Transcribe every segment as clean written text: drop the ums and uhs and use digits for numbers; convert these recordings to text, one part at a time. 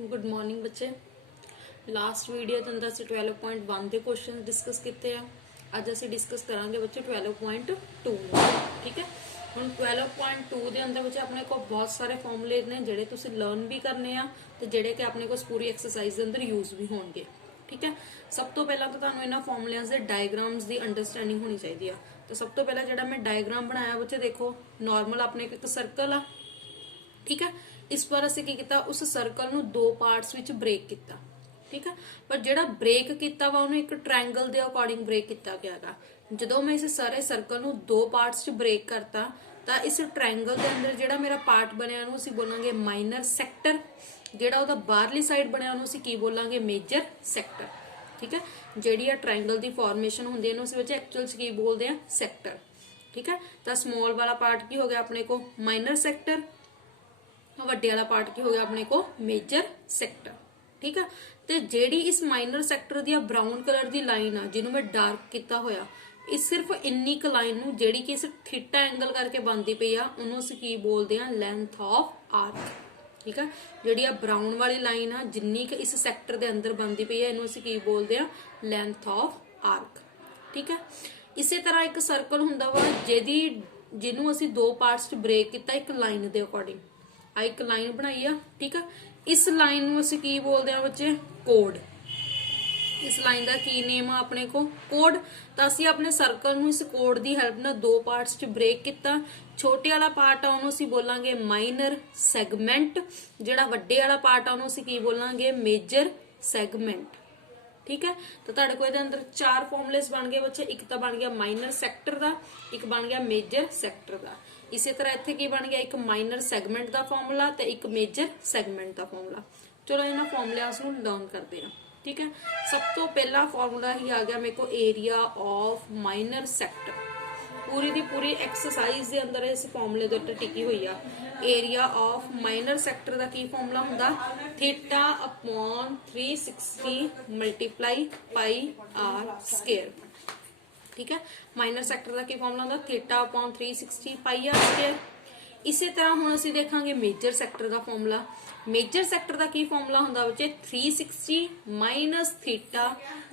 Good morning बच्चे। Last video के अंदर 12.1 के क्वेश्चन डिस्कस किए हैं। अज असी डिस्कस करांगे बच्चे 12.2। ठीक है, हम 12.2 के अंदर बच्चे अपने को बहुत सारे फॉर्मूले ने जिहड़े तुसीं लर्न भी करने आ ते जिहड़े कि अपने को पूरी एक्सरसाइज के अंदर यूज भी होणगे। ठीक है, सब तो पहला तो तुहानूं इन्हां फॉर्मूलियां दे डायग्राम्स की अंडरस्टैंडिंग होनी चाहिए। तो सब तो पहला जिहड़ा मैं डायग्राम बनाया बच्चे देखो, नॉर्मल अपने एक सर्कल आ। ठीक है, इस पर असीं की कीता, उस सर्कल नूं दो पार्ट्स विच ब्रेक किया। ठीक है, पर जिहड़ा ब्रेक किया वा उहनूं एक ट्रायंगल के अकॉर्डिंग ब्रेक किया गया है। जदों मैं इस सारे सर्कल नूं दो पार्ट्स च ब्रेक करता तो इस ट्रायंगल के अंदर जिहड़ा मेरा पार्ट बनया उहनूं असीं बोलांगे माइनर सैक्टर, जिहड़ा उहदा बाहरली साइड बनया उहनूं असीं की बोलांगे मेजर सैक्टर। ठीक है, जिहड़ी ट्रायंगल की फॉर्मेशन हुंदी है इहनूं असीं एक्चुअल च की बोलते हैं सैक्टर। ठीक है, तो स्मॉल वाला पार्ट की हो गया अपने को माइनर सैक्टर, वड्डे वाला पार्ट की हो गया अपने को मेजर सैक्टर। ठीक है, तो जेडी इस माइनर सैक्टर दी ब्राउन कलर की लाइन आ जिन्हों मैं डार्क किया होया, इस सिर्फ इन्नी क लाइन नूं जेडी कि इस थीटा एंगल करके बनती पई आ उन्होंने असीं की बोलते हैं लेंथ ऑफ आर्क। ठीक है, जिहड़ी ब्राउन वाली लाइन आ जिन्नी क इस सैक्टर के अंदर बनती पई है इन्हों असीं की बोलते हैं लेंथ ऑफ आर्क। ठीक है, इसे तरह एक सर्कल हुंदा वा जिहदी जिन्हों असीं दो पार्ट्स च ब्रेक किया एक लाइन के अकॉर्डिंग। एक लाइन बनाई आ। ठीक है, इस लाइन नूं असीं की बोलते हैं बच्चे कोड। इस लाइन का की नेम आ अपने को कोड। तो असीं अपने सर्कल नूं इस कोड की हेल्प नाल दो पार्ट्स च ब्रेक किया। छोटे वाला पार्ट आ उहनूं असीं बोलांगे माइनर सैगमेंट, जिहड़ा वड्डे वाला पार्ट आ उहनूं असीं की बोलांगे मेजर सैगमेंट। ठीक है, तो तुहाडे कोल इहदे अंदर चार फॉर्मूलेस बन गए बच्चे। एक तो बन गया माइनर सैक्टर का, एक बन गया मेजर सैक्टर का। इसी तरह इत्थे की बन गया एक माइनर सैगमेंट का फॉर्मूला ते एक मेजर सैगमेंट का फॉर्मूला। चलो इन्हां फॉर्मूलियास नूं लर्न करते हैं। ठीक है, सब तो पहला फॉर्मूला ही आ गया मेरे को एरिया ऑफ माइनर सैक्टर। पूरी दी पूरी एक्सरसाइज के अंदर इस फॉर्मूले के उत्ते टिकी हुई आ। एरिया ऑफ माइनर सैक्टर का की फॉर्मूला हुंदा theta upon 360 multiply pi r square. ठीक है, माइनर सैक्टर का की फॉर्मूला हुंदा theta upon 360 pi r square. इसी तरह हुण असीं देखांगे मेजर सैक्टर का फॉर्मूला। मेजर सैक्टर का की फॉर्मूला हुंदा बच्चे 360 minus theta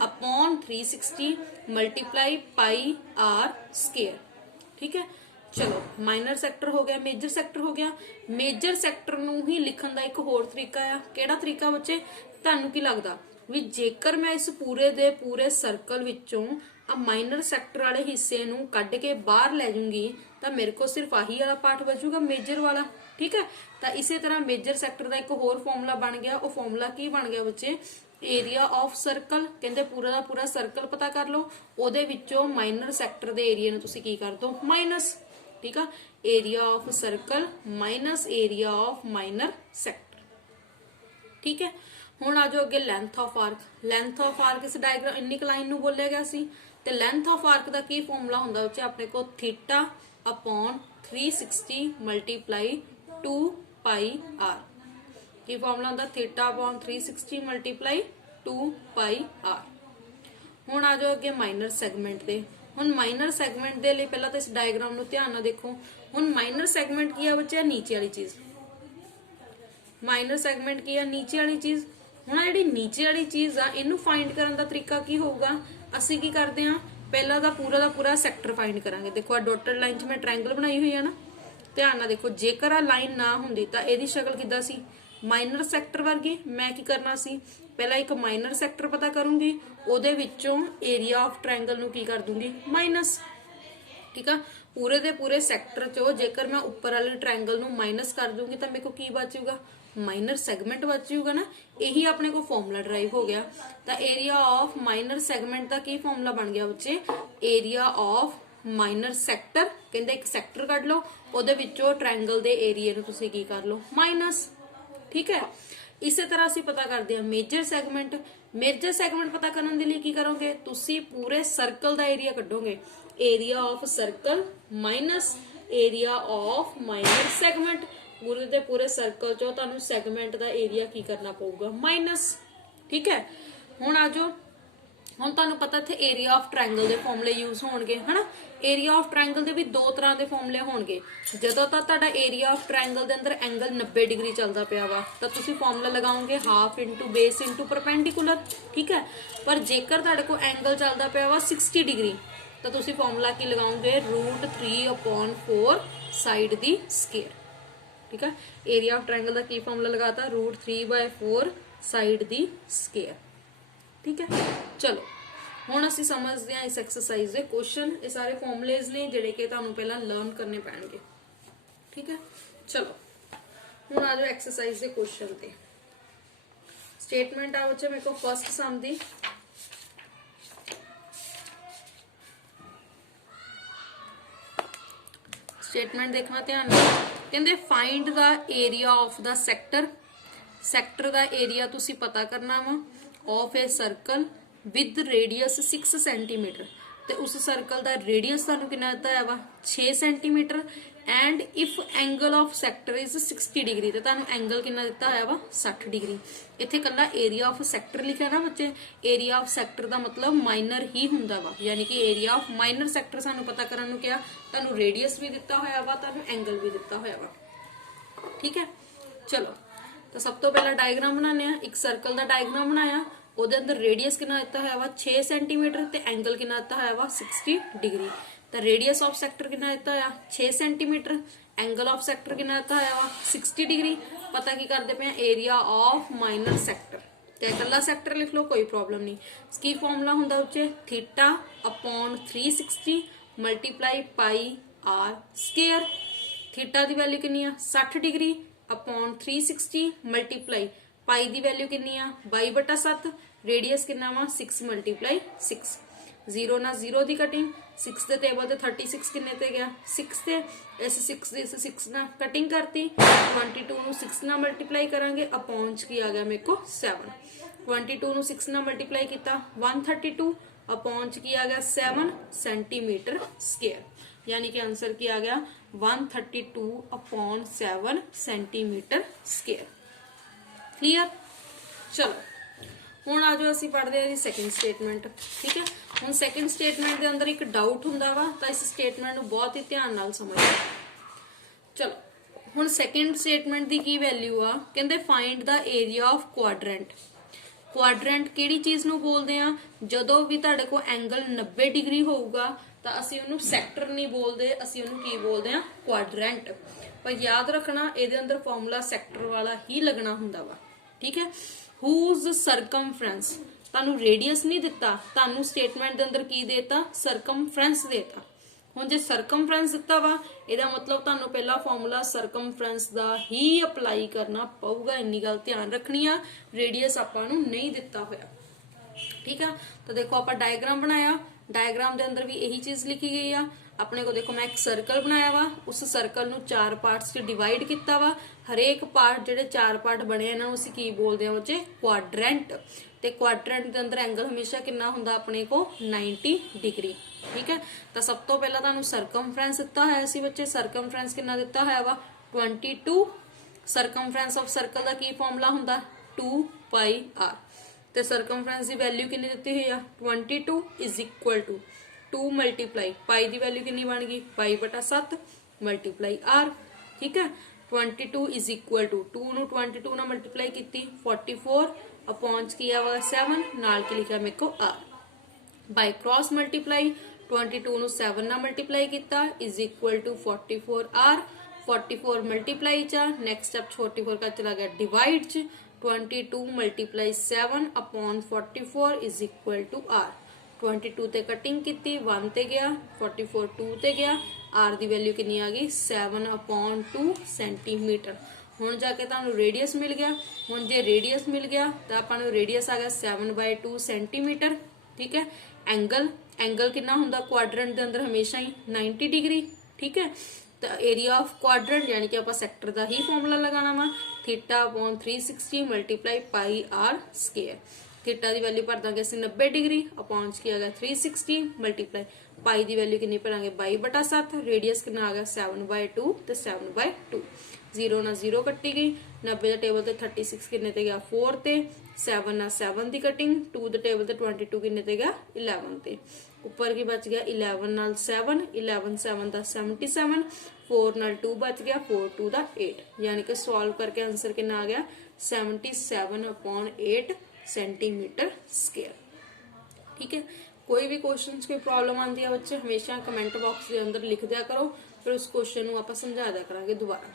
upon 360 multiply pi r square. ठीक है, चलो माइनर सैक्टर हो गया, मेजर सैक्टर हो गया। मेजर सैक्टर नूं ही लिखण दा एक होर तरीका आ। किहड़ा तरीका बच्चे, तुहानूं की लगदा भी जेकर मैं इस पूरे दे पूरे सर्कल विचों आ माइनर सैक्टर वाले हिस्से नूं कढ के बाहर लै जूंगी तो मेरे को सिर्फ आही वाला पार्ट बचूगा मेजर वाला। ठीक है, तो इसी तरह मेजर सैक्टर का एक होर फॉर्मूला बन गया। वो फॉर्मूला की बन गया बच्चे एरिया ऑफ सर्कल। कहते पूरा का पूरा सर्कल पता कर लो, ਉਹਦੇ ਵਿੱਚੋਂ माइनर सैक्टर के एरिया ਨੂੰ ਤੁਸੀਂ ਕੀ कर दो माइनस। ठीक है, area of circle minus area of minor sector. ठीक है, हुण आ जाओ अगे length of arc. Length of arc इस डायग्राम इन्नी लाइन नूं बोलिया गया सी ते लेंथ ऑफ आर्क का की फॉर्मूला हुंदा बच्चे अपने को theta upon 360 multiply 2 pi r. की फॉर्मूला हुंदा theta upon 360 multiply 2 pi r. हुण आ जाओ अगे माइनर सैगमेंट दे। हुण माइनर सैगमेंट दे लई पहला तो इस डायग्राम नूं ध्यान नाल देखो। हुण माइनर सैगमेंट की है बच्चे नीचे वाली चीज। माइनर सैगमेंट की है नीचे वाली चीज। हुण जिहड़ी नीचे वाली चीज आ इनू फाइंड करन दा तरीका की होगा, असीं की करदे हां पहला दा पूरा सैक्टर फाइंड करांगे। देखो आ डॉटेड लाइन च मैं ट्रायंगल बनाई हुई है ना, ध्यान नाल देखो। जेकर आ लाइन ना हुंदी तां इहदी शक्ल किद्दां सी, माइनर सैक्टर वर्गी। मैं की करना सी पहला एक माइनर सैक्टर पता करूंगी, ਉਹਦੇ ਵਿੱਚੋਂ एरिया ऑफ ट्रायंगल ਨੂੰ ਕੀ कर दूंगी माइनस। ठीक है, पूरे दे पूरे सैक्टर चो जेकर मैं उपर वाले ट्रायंगल ਨੂੰ माइनस कर दूंगी तो मेरे को की बचूगा माइनर सैगमेंट बचूगा ना। यही अपने को फॉर्मूला ड्राइव हो गया। तो एरिया ऑफ माइनर सैगमेंट का की फॉर्मूला बन गया बच्चे एरिया ऑफ माइनर सैक्टर। कहते एक सैक्टर कढ लो, ਉਹਦੇ ਵਿੱਚੋਂ ट्रायंगल ਦੇ एरिया ਨੂੰ ਤੁਸੀਂ ਕੀ कर लो माइनस। ठीक है, इस तरह असीं पता करते हैं मेजर सैगमेंट। मेजर सैगमेंट पता करने के लिए की करोगे, तुसी पूरे सर्कल का एरिया कढोगे। Area of circle minus area of minor segment. पूरे दे पूरे सर्कल चो तुहानूं सैगमेंट का एरिया की करना पऊगा माइनस। ठीक है, हुण आ जाओ ਹੁਣ ਤੁਹਾਨੂੰ ਪਤਾ ਇੱਥੇ ਏਰੀਆ ਆਫ ਟ੍ਰਾਇੰਗਲ ਦੇ ਫਾਰਮੂਲੇ ਯੂਜ਼ ਹੋਣਗੇ ਹਨਾ। ਏਰੀਆ ਆਫ ਟ੍ਰਾਇੰਗਲ ਦੇ ਵੀ ਦੋ ਤਰ੍ਹਾਂ ਦੇ ਫਾਰਮੂਲੇ ਹੋਣਗੇ। ਜਦੋਂ ਤਾਂ ਤੁਹਾਡਾ ਏਰੀਆ ਆਫ ਟ੍ਰਾਇੰਗਲ ਦੇ ਅੰਦਰ ਐਂਗਲ 90 ਡਿਗਰੀ ਚੱਲਦਾ ਪਿਆ ਵਾ ਤਾਂ ਤੁਸੀਂ ਫਾਰਮੂਲਾ ਲਗਾਓਗੇ half into base into perpendicular, ਠੀਕ ਹੈ। ਪਰ ਜੇਕਰ ਤੁਹਾਡੇ ਕੋਲ ਐਂਗਲ ਚੱਲਦਾ ਪਿਆ ਵਾ 60 ਡਿਗਰੀ ਤਾਂ ਤੁਸੀਂ ਫਾਰਮੂਲਾ ਕੀ ਲਗਾਓਗੇ √3/4 ਸਾਈਡ ਦੀ ਸਕੁਅਰ, ਠੀਕ ਹੈ। ਏਰੀਆ ਆਫ ਟ੍ਰਾਇੰਗਲ ਦਾ ਕੀ ਫਾਰਮੂਲਾ ਲਗਾਤਾ √3/4 ਸਾਈਡ ਦੀ ਸਕੁਅਰ, ठीक है। चलो हुण असीं समझते हैं इस एक्सरसाइज के क्वेश्चन। ये सारे फॉर्मूलेज ने जिहड़े कि तुहानूं पहलां लर्न करने पैणगे, ठीक है। चलो हुण आ जाओ एक्सरसाइज के क्वेश्चन ते। स्टेटमेंट आ बच्चे मेरे को फर्स्ट सम दी स्टेटमेंट देखना ध्यान नाल। कहंदे find the area of the sector, sector का एरिया तुसीं पता करना वा of a circle with radius 6 centimetre, ते उस सर्कल का रेडियस तुहानूं कितना दिता है वा 6 centimetre. And if angle of sector is 60 degree, तो तुहानूं एंगल कितना दिता है वा 60 डिग्री। इत्थे कल्ला एरिया ऑफ सैक्टर लिखा ना बच्चे, एरिया ऑफ सैक्टर का मतलब माइनर ही हुंदा वा, यानी कि एरिया ऑफ माइनर सैक्टर सानूं पता करन नूं क्या, तुहानूं रेडियस भी दिता होया वा, तुहानूं एंगल भी दिता होया वा, ठीक है। चलो तो सब तो पहला डायग्राम बनाने, एक सर्कल का डायग्राम बनाया, ਉਹਦੇ अंदर रेडियस कितना दिता है वा 6 सेंटीमीटर ते एंगल कितना दिता है वा 60 डिग्री। तो रेडियस ऑफ सैक्टर कितना दिता है 6 सेंटीमीटर, एंगल ऑफ सैक्टर कितना दिता है वा 60 डिग्री। पता की करते पे एरिया ऑफ माइनर सैक्टर, ते इकल्ला सैक्टर लिख लो कोई प्रॉब्लम नहीं। की फॉर्मूला हुंदा उच्चे θ/360 multiply pi r square. Theta की वैल्यू कितनी है 60 डिग्री अपॉन 360 मल्टीप्लाई पाई की वैल्यू कितनी है 22/7, रेडियस कितना वा 6 मल्टीप्लाई 6, 0 ना 0 की कटिंग, 6 के टेबल से 36 किन्ने ते गया 6 से, इस 6 ना कटिंग करती, 22 नूं 6 ना मल्टीप्लाई करांगे अपॉन की आ गया मेरे को 7, 22 नूं 6 ना मल्टीप्लाई किया 132 अपॉन की आ गया 7 सेंटीमीटर स्क्वायर, यानी कि आंसर की आ गया 132/7 सेंटीमीटर स्क्वायर। क्लियर। चलो हुण आ जाओ असीं पढ़दे हां जी सैकेंड स्टेटमेंट, ठीक है। हुण सैकेंड स्टेटमेंट के अंदर एक डाउट हुंदा वा, तां इस स्टेटमेंट नूं बहुत ही ध्यान नाल समझो। चलो हुण सैकेंड स्टेटमेंट दी की वैल्यू आ, कहंदे find the area of quadrant. Quadrant किहड़ी चीज़ नूं बोलदे आ, जदों भी तुहाडे कोल एंगल 90 डिग्री होऊगा तां असीं उहनूं सैक्टर नहीं बोलदे, असीं उहनूं की बोलदे आ क्वाड्रेंट। पर याद रखना इहदे अंदर फॉर्मूला सैक्टर वाला ही लगना हुंदा वा, ठीक है। हुज सरकमफ्रेंस, तुहानूं रेडियस नहीं दिता, तुहानूं स्टेटमेंट दे अंदर की देता सरकमफ्रेंस देता। हुण जे सरकमफ्रेंस दिता वा इहदा मतलब तुहानूं पहला फॉर्मूला सरकमफ्रेंस दा ही अप्लाई करना पऊगा, इन्नी गल ध्यान रखनी आ, रेडियस आपां नूं नहीं दिता होया, ठीक है। तो देखो आपां डायग्राम बनाया, डायग्राम दे अंदर भी यही चीज लिखी गई आ। अपने को देखो मैं एक सर्कल बनाया वा, उस सर्कल नूं 4 पार्ट्स च डिवाइड किया वा, हरेक पार्ट जिहड़े 4 पार्ट बने इन्हां नूं असीं की बोलदे हां बच्चे क्वाड्रेंट। ते क्वाड्रेंट दे अंदर एंगल हमेशा कितना हुंदा अपने को 90 डिग्री, ठीक है। तो सब तो पहला तुहानूं सरकमफ्रेंस दिता है सी बच्चे, सरकमफ्रेंस कितना दिता है वा 22। सरकमफ्रेंस ऑफ सर्कल का की फॉर्मूला हुंदा 2πr, ते सरकमफ्रेंस की वैल्यू कितनी दिती हुई है 22 is equal to 2 multiply pi की वैल्यू कितनी बन गई 22/7 मल्टीप्लाई आर, ठीक है। 22 इज इक्वल टू 2 नूं 22 ना मल्टीप्लाई की 44 अपॉन किया वा 7 नाल की लिखा मेरे को आर, बाय क्रॉस मल्टीप्लाई 22 नूं 7 ना मल्टीप्लाई किया is equal to 44 r, 44 multiply चा नैक्सट स्टेप 44 का चला गया डिवाइड च, 22 multiply 7 upon 44 is equal to r. 22 ते कटिंग की 1 ते गया, 44 2 ते गया, आर की वैल्यू कितनी आ गई 7/2 सेंटीमीटर। हुण जाके तुहानूं रेडियस मिल गया। हुण जे रेडियस मिल गया तो आपां नूं रेडियस आ गया 7/2 सेंटीमीटर, ठीक है। एंगल एंगल कितना हुंदा क्वाड्रेंट दे अंदर हमेशा ही 90 डिग्री, ठीक है। तो एरिया ऑफ क्वाड्रेंट यानी कि आप सैक्टर का ही फॉर्मूला लगाना वा θ/360 multiply pi r square. Theta की वैल्यू भर देंगे 90 डिग्री अपॉन की आ गया 360 मल्टीप्लाई पाई की वैल्यू कितनी भरांगे 22/7, रेडियस कितना आ गया 7/2 तो 7/2 0 ਨਾਲ 0 ਕੱਟੀ ਗਈ 90 ਦੇ ਟੇਬਲ ਤੇ 36 ਕਿੰਨੇ ਤੇ ਗਿਆ 4 ਤੇ 7 ਨਾਲ 7 ਦੀ ਕਟਿੰਗ 2 ਦੇ ਟੇਬਲ ਤੇ 22 ਕਿੰਨੇ ਤੇ ਗਿਆ 11 ਤੇ ਉੱਪਰ ਕੀ ਬਚ ਗਿਆ 11 ਨਾਲ 7 11 7 ਦਾ 77 4 ਨਾਲ 2 ਬਚ ਗਿਆ 4 2 ਦਾ 8 ਯਾਨੀ ਕਿ ਸੋਲਵ ਕਰਕੇ ਆਨਸਰ ਕਿੰਨਾ ਆ ਗਿਆ 77/8 सेंटीमीटर स्क्वायर। ठीक है, कोई भी क्वेश्चन कोई प्रॉब्लम आती है बच्चे हमेशा कमेंट बॉक्स के अंदर लिख दिया करो, फिर उस क्वेश्चन को आप समझा दिया करांगे दोबारा।